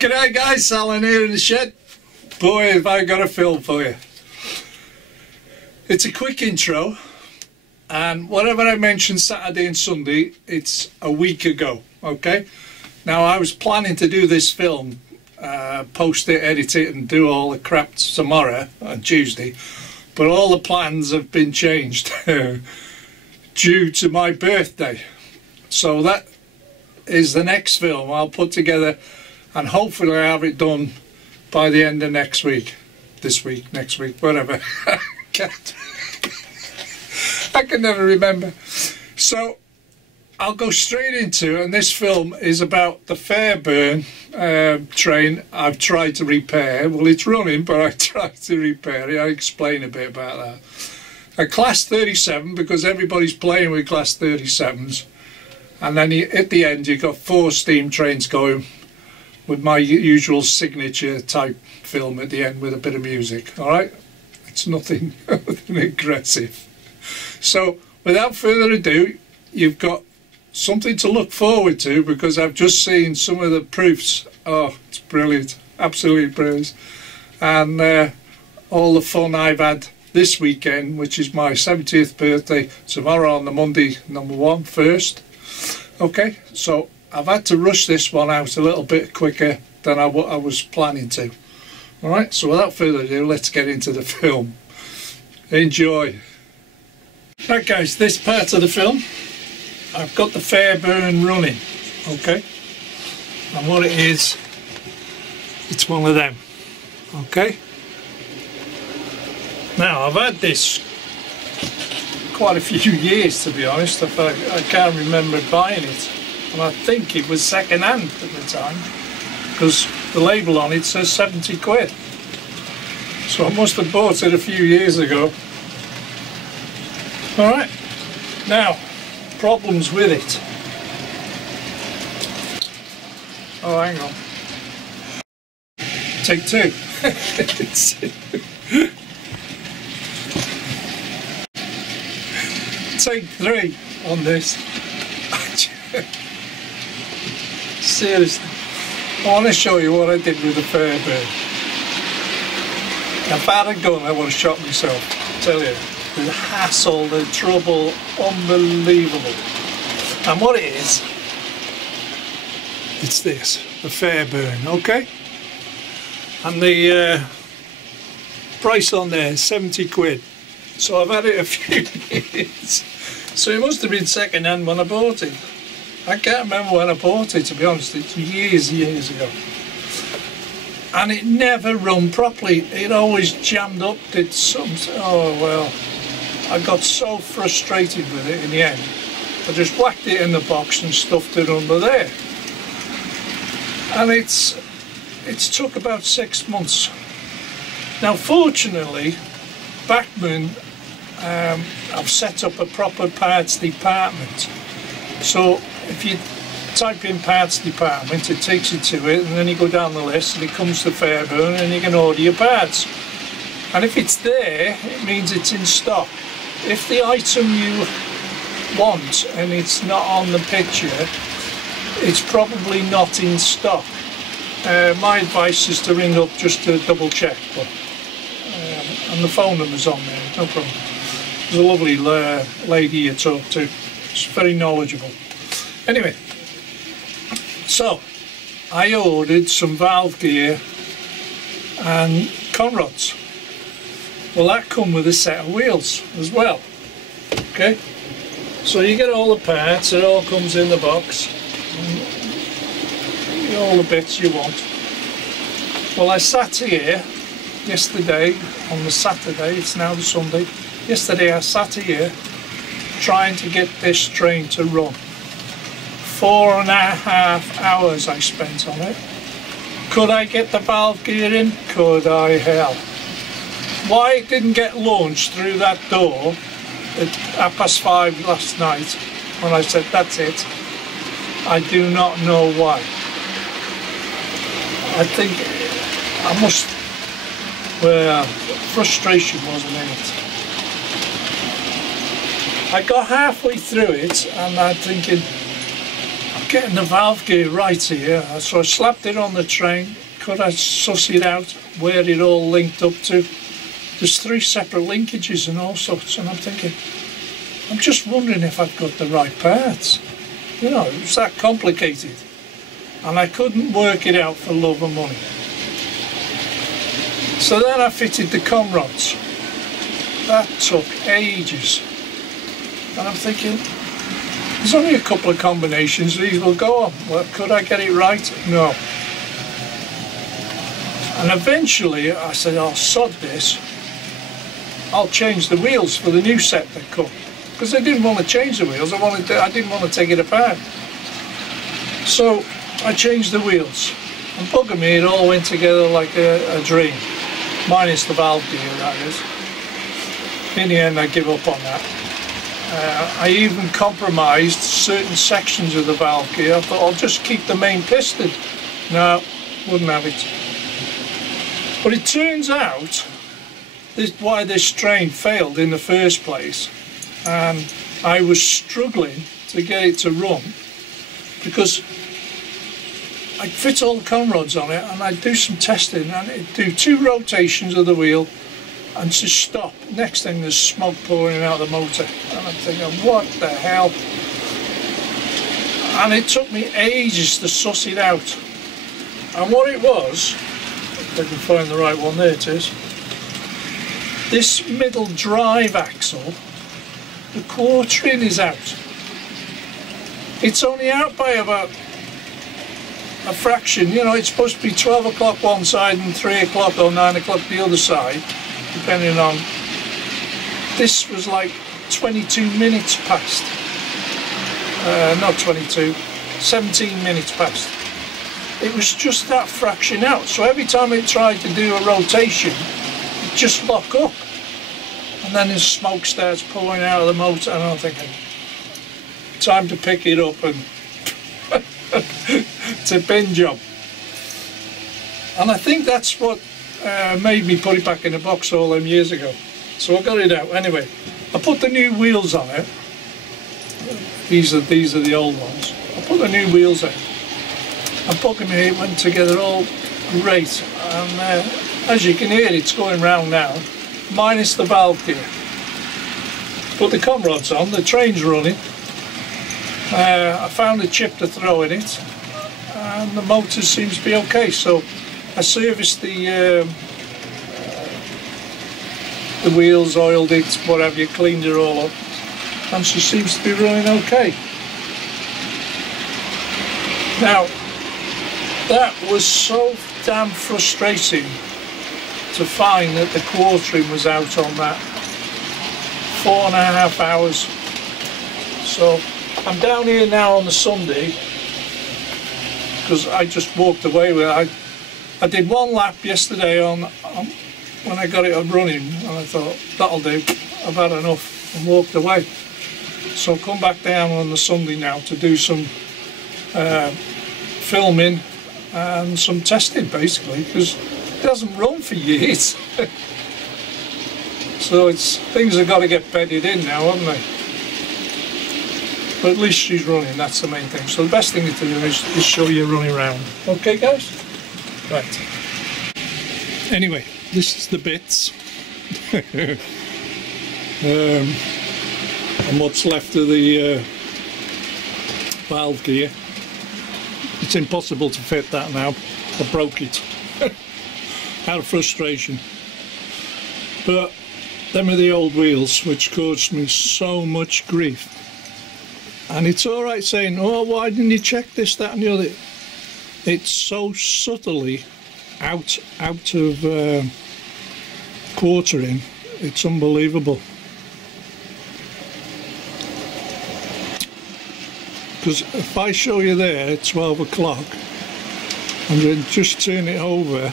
G'day guys, Alan here in the shed. Boy, have I got a film for you. It's a quick intro, and whatever I mentioned Saturday and Sunday, it's a week ago, okay? Now I was planning to do this film, post it, edit it and do all the crap tomorrow on Tuesday, but all the plans have been changed due to my birthday. So that is the next film I'll put together, and hopefully I have it done by the end of next week. This week, next week, whatever. I can never remember. So I'll go straight into it, and this film is about the FAIRBURN train I've tried to repair. Well, it's running, but I tried to repair it. I'll explain a bit about that. A Class 37, because everybody's playing with Class 37s. And then at the end you've got 4 steam trains going, with my usual signature type film at the end with a bit of music. Alright, it's nothing aggressive. So without further ado, you've got something to look forward to, because I've just seen some of the proofs. Oh, it's brilliant, absolutely brilliant. And all the fun I've had this weekend, which is my 70th birthday, tomorrow on the Monday, first. Okay, so I've had to rush this one out a little bit quicker than I was planning to. Alright, so without further ado, let's get into the film. Enjoy. Right guys, this part of the film, I've got the FAIRBURN running, okay? And what it is, it's one of them, okay? Now, I've had this quite a few years, to be honest. I can't remember buying it. And I think it was second hand at the time, because the label on it says 70 quid. So I must have bought it a few years ago. Alright, now, problems with it. Oh, hang on. Take 2. Take 3 on this. Seriously, I want to show you what I did with the FAIRBURN. If I had a gun, I would have shot myself, I tell you. The hassle, the trouble, unbelievable. And what it is, it's this, the FAIRBURN, okay? And the price on there is 70 quid. So I've had it a few years. So it must have been second hand when I bought it. I can't remember when I bought it, to be honest. It's years ago. And it never run properly. It always jammed up, did something. Oh well, I got so frustrated with it in the end. I just whacked it in the box and stuffed it under there. And it's took about 6 months. Now fortunately, Bachmann, I've set up a proper parts department. So if you type in parts department, it takes you to it, and then you go down the list and it comes to FAIRBURN and you can order your parts. And if it's there, it means it's in stock. If the item you want and it's not on the picture, it's probably not in stock. My advice is to ring up just to double check, but and the phone number's on there, no problem. There's a lovely lady you talk to. She's very knowledgeable. Anyway, so I ordered some valve gear and conrods. Well, that come with a set of wheels as well. Okay, so you get all the parts. It all comes in the box. All the bits you want. Well, I sat here yesterday on the Saturday. It's now the Sunday. Yesterday I sat here trying to get this train to run. 4.5 hours I spent on it. Could I get the valve gear in? Could I? Hell. Why it didn't get launched through that door at 5:30 last night when I said that's it, I do not know why. I think I must, well, frustration wasn't in it. I got halfway through it and I'm thinking, getting the valve gear right here. So I slapped it on the train. Could I suss it out where it all linked up to? There's 3 separate linkages and all sorts, and I'm thinking, I'm just wondering if I've got the right parts. You know, it was that complicated. And I couldn't work it out for love or money. So then I fitted the com rods. That took ages. And I'm thinking, there's only a couple of combinations these will go on. Well, could I get it right? No. And eventually I said, I'll sod this. I'll change the wheels for the new set that come. Because I didn't want to change the wheels, I didn't want to take it apart. So I changed the wheels. And bugger me, it all went together like a dream. Minus the valve gear, that is. In the end I give up on that. I even compromised certain sections of the valve gear. I thought I'll just keep the main piston. No, wouldn't have it. But it turns out why this train failed in the first place, and I was struggling to get it to run because I'd fit all the com rods on it and I'd do some testing and it'd do 2 rotations of the wheel and just stop. Next thing there's smoke pouring out of the motor and I'm thinking, what the hell? And it took me ages to suss it out. And what it was, if I can find the right one, there it is. This middle drive axle, the quartering is out. It's only out by about a fraction. You know, it's supposed to be 12 o'clock one side and 3 o'clock or 9 o'clock the other side, depending on. This was like 22 minutes past. Not 22, 17 minutes past. It was just that fraction out. So every time it tried to do a rotation, it just lock up. And then the smoke starts pouring out of the motor and I'm thinking, time to pick it up and it's a bin job. And I think that's what made me put it back in the box all them years ago. So I got it out. Anyway, I put the new wheels on it. These are the old ones. I put the new wheels on. And bugger me, it went together all great. And as you can hear, it's going round now, minus the valve gear. Put the com rods on, the train's running. I found a chip to throw in it, and the motor seems to be okay. So I serviced the wheels, oiled it, what have you, cleaned it all up, and she seems to be running okay. Now, that was so damn frustrating to find that the quartering was out on that. 4.5 hours. So I'm down here now on the Sunday because I just walked away with it. I did 1 lap yesterday on when I got it up running and I thought that'll do, I've had enough, and walked away. So I've come back down on the Sunday now to do some filming and some testing basically, because it hasn't run for years. So things have got to get bedded in now, haven't they? But at least she's running, that's the main thing. So the best thing to do is show you running around. Okay guys? Right. Anyway, this is the bits. And what's left of the valve gear. It's impossible to fit that now. I broke it. Out of frustration. But them are the old wheels which caused me so much grief. And it's alright saying, oh, why didn't you check this, that and the other? It's so subtly out of quartering, it's unbelievable. Because if I show you there at 12 o'clock and then just turn it over,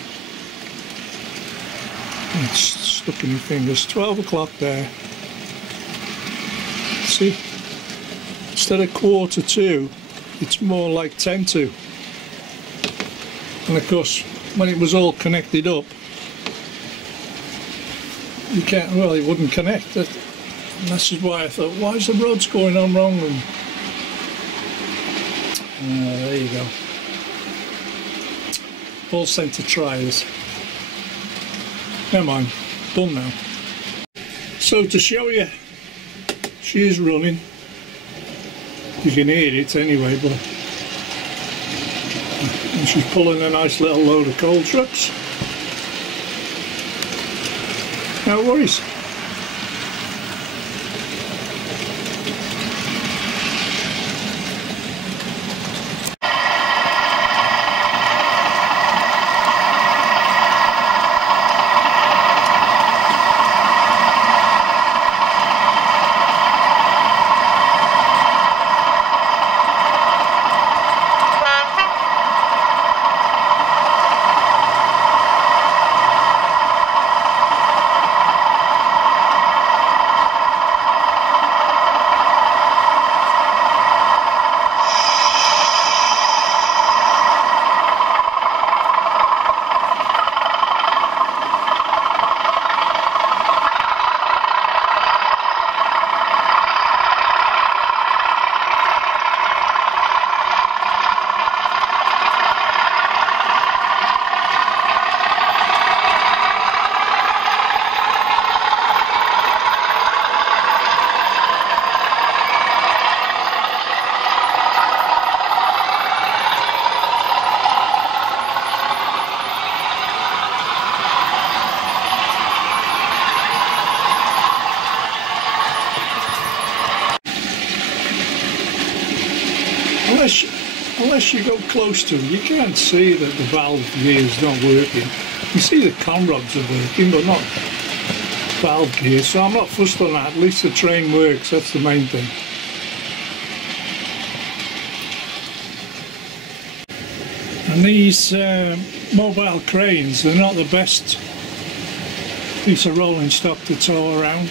it's stuck in your fingers, 12 o'clock there, see, instead of 1:45, it's more like 10 to. And of course, when it was all connected up, you can't, well, it wouldn't connect. And this is why I thought, why is the rods going on wrong? And There you go. All sent to trials. Never mind, done now. So to show you, she is running. You can hear it anyway, but and she's pulling a nice little load of coal trucks. No worries. Unless you go close to it, you can't see that the valve gear is not working. You see the conrods are working, but not valve gear, so I'm not fussed on that. At least the train works, that's the main thing. And these mobile cranes, they're not the best piece of rolling stock to tow around.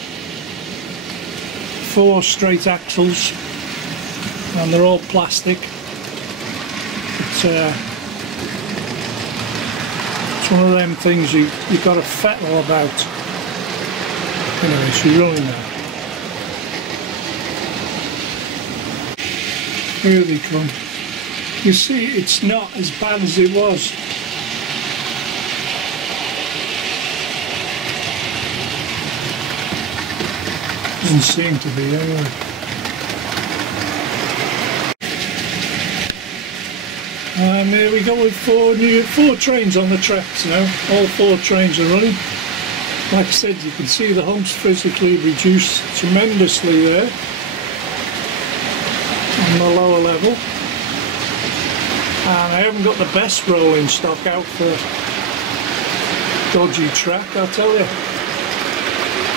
4 straight axles, and they're all plastic. It's one of them things you've got to fettle about. Anyway, she's running now. Here they come. You see, it's not as bad as it was. Doesn't seem to be anyway. And there we go with 4 trains on the tracks now. All 4 trains are running. Like I said, you can see the humps physically reduced tremendously there on the lower level. And I haven't got the best rolling stock out for dodgy track, I'll tell you.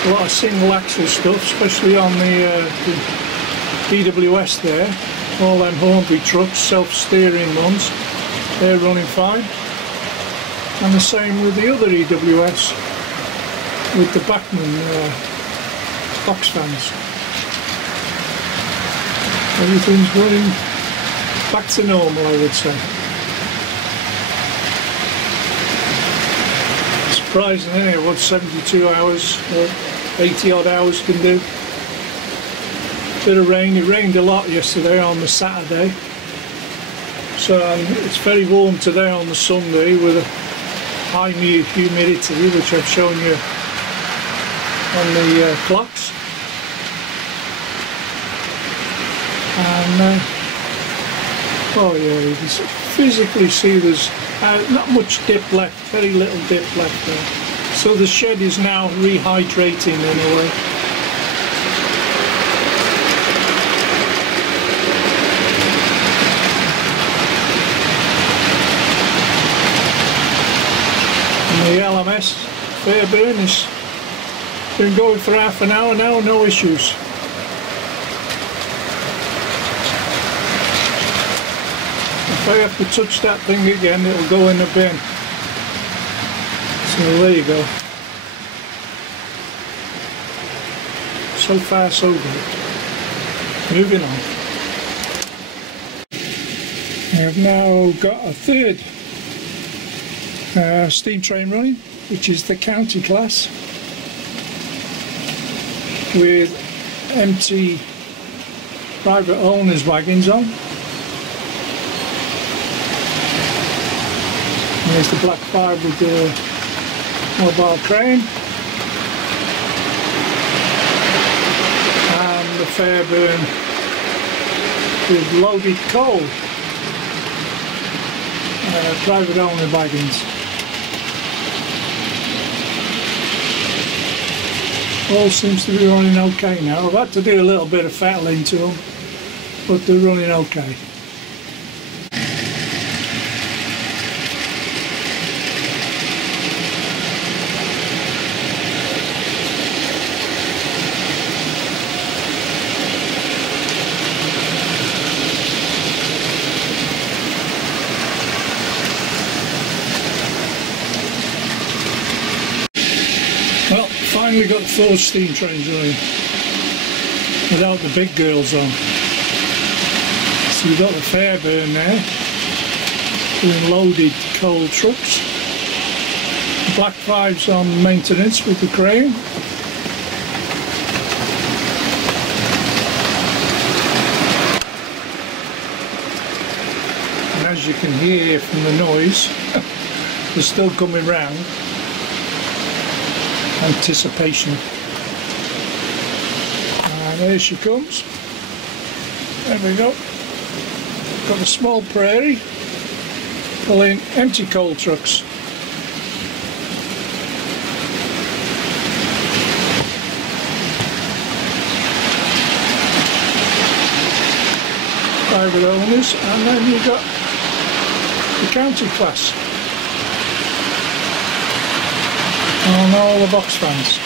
A lot of single axle stuff, especially on the DWS there. All them Hornby trucks, self-steering ones, they're running fine. And the same with the other EWS, with the Bachmann box fans. Everything's running back to normal, I would say. Surprising, isn't it, what 72 hours or 80 odd hours can do. Bit of rain, it rained a lot yesterday on the Saturday, so it's very warm today on the Sunday with a high humidity, which I've shown you on the clocks. And oh yeah, you can physically see there's not much dip left, very little dip left there. So the shed is now rehydrating in a way. The LMS FAIRBURN has been going for half an hour now, no issues. If I have to touch that thing again, it'll go in the bin. So there you go. So far so good. Moving on. I've now got a 3rd steam train running, which is the county class with empty private owners wagons on. There's the Black 5 with the mobile crane, and the FAIRBURN with loaded coal, private owner wagons. All seems to be running okay now. I've had to do a little bit of fettling to them, but they're running okay. Well, finally got 4 steam trains running without the big girls on. So we've got the FAIRBURN there doing loaded coal trucks. The Black 5's on maintenance with the crane. And as you can hear from the noise, they're still coming round. Anticipation. And there she comes. There we go. Got a small prairie pulling empty coal trucks. Private owners, and then you've got the county class. And all the box fans.